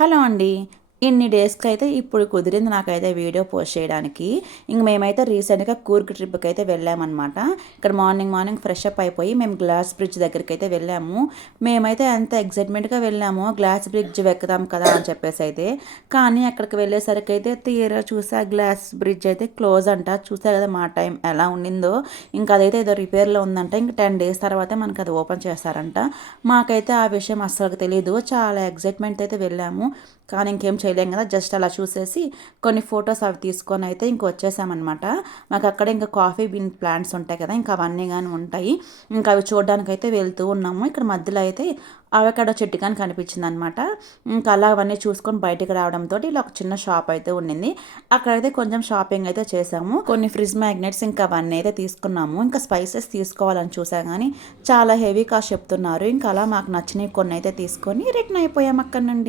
Hello అండి. ఇన్ని డేస్‌కి అయితే ఇప్పుడు కుదిరింది నాకైతే వీడియో పోస్ట్ చేయడానికి. మేమైతే రీసెంట్‌గా కూర్గ్ ట్రిప్‌కైతే వెళ్ళామనమాట. ఇక్కడ మార్నింగ్ ఫ్రెష్ అప్ అయిపోయి మేము గ్లాస్ బ్రిడ్జ్ దగ్గరికైతే వెళ్ళాము. మేమైతే ఎంత ఎక్సైట్‌మెంట్‌గా వెళ్ళామో గ్లాస్ బ్రిడ్జ్ ఎక్కుదాం కదా అని చెప్పేసైతే. కానీ అక్కడికి వెళ్ళేసరికైతే తీరా చూసా గ్లాస్ బ్రిడ్జ్ అయితే క్లోజ్ అంట. చూసారు కదా మా టైం ఎలా ఉండిందో. ఇంకా అదైతే ఏదో రిపేర్‌లో ఉందంట. ఇంక 10 డేస్ తర్వాతే మనకది ఓపెన్ చేస్తారంట. మాకైతే ఆ విషయం అస్సలు తెలీదు. చాలా ఎక్సైట్‌మెంట్ అయితే వెళ్ళాము. కానీ ఇంకేం చేయలేం కదా! జస్ట్ అలా చూసేసి కొన్ని ఫోటోస్ అవి తీసుకొని అయితే ఇంక వచ్చేసామనమాట. మాకు అక్కడ ఇంకా కాఫీ బీన్ ప్లాంట్స్ ఉంటాయి కదా! ఇంకా అవన్నీ గాని ఉంటాయి. ఇంకా అవి చూడడానికైతే వెళ్తూ ఉన్నాము. ఇక్కడ మధ్యలో అయితే అవకాడో చెట్టు గాని కనిపించిందనమాట. ఇంకా అలా అవన్నీ చూసుకొని బయటికి రావడంతో ఇలా ఒక చిన్న షాప్ అయితే ఉండింది. అక్కడైతే కొంచెం షాపింగ్ అయితే చేసాము. కొన్ని ఫ్రిడ్జ్ మ్యాగ్నెట్స్ ఇంకా అవన్నీ అయితే తీసుకున్నాము. ఇంకా స్పైసెస్ తీసుకోవాలని చూసా కానీ చాలా హెవీ కాస్ట్ చెప్తున్నారు. ఇంకా అలా మాకు నచ్చినవి కొన్ని అయితే తీసుకొని రిటర్న్ అయిపోయాము అక్కడి నుండి.